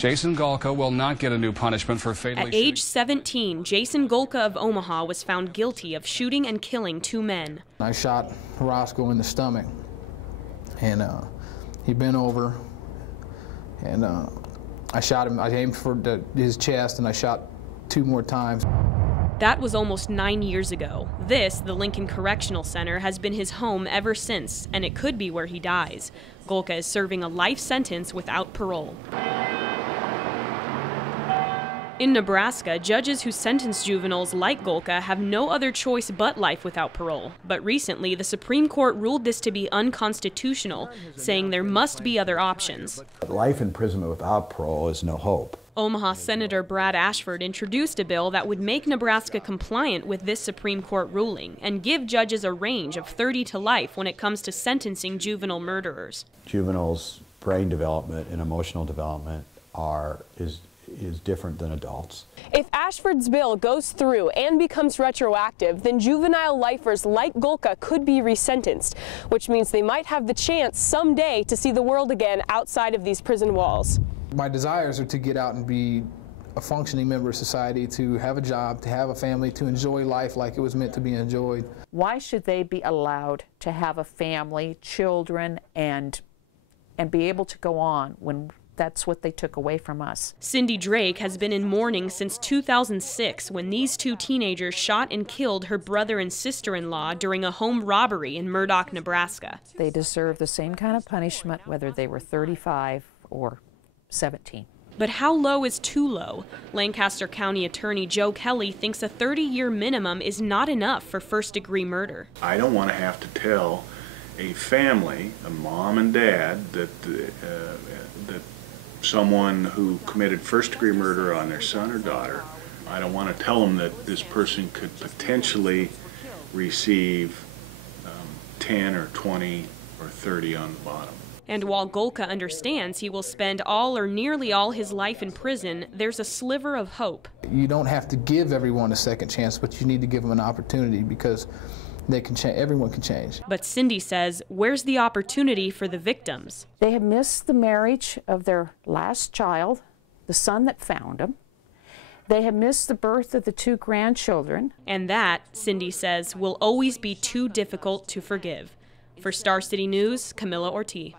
Jason Golka will not get a new punishment for fatally At age 17, Jason Golka of Omaha was found guilty of shooting and killing 2 men. I shot Roscoe in the stomach, and he bent over, and I shot him. I aimed for his chest, and I shot 2 more times. That was almost 9 years ago. This, the Lincoln Correctional Center, has been his home ever since, and it could be where he dies. Golka is serving a life sentence without parole. In Nebraska, judges who sentence juveniles like Golka have no other choice but life without parole. But recently, the Supreme Court ruled this to be unconstitutional, saying there must be other options. Life imprisonment without parole is no hope. Omaha Senator Brad Ashford introduced a bill that would make Nebraska compliant with this Supreme Court ruling and give judges a range of 30 to life when it comes to sentencing juvenile murderers. Juveniles' brain development and emotional development is different than adults. If Ashford's bill goes through and becomes retroactive, then juvenile lifers like Golka could be resentenced, which means they might have the chance someday to see the world again outside of these prison walls. My desires are to get out and be a functioning member of society, to have a job, to have a family, to enjoy life like it was meant to be enjoyed. Why should they be allowed to have a family, children, and be able to go on when that's what they took away from us? Cindy Drake has been in mourning since 2006 when these 2 teenagers shot and killed her brother and sister-in-law during a home robbery in Murdock, Nebraska. They deserve the same kind of punishment whether they were 35 or 17. But how low is too low? Lancaster County Attorney Joe Kelly thinks a 30-year minimum is not enough for first-degree murder. I don't want to have to tell a family, a mom and dad, that someone who committed first-degree murder on their son or daughter, I don't want to tell them that this person could potentially receive 10 or 20 or 30 on the bottom. And while Golka understands he will spend all or nearly all his life in prison, there's a sliver of hope. You don't have to give everyone a second chance, but you need to give them an opportunity because they can change. Everyone can change. But Cindy says, where's the opportunity for the victims? They have missed the marriage of their last child, the son that found them. They have missed the birth of the 2 grandchildren. And that, Cindy says, will always be too difficult to forgive. For Star City News, Camila Orti.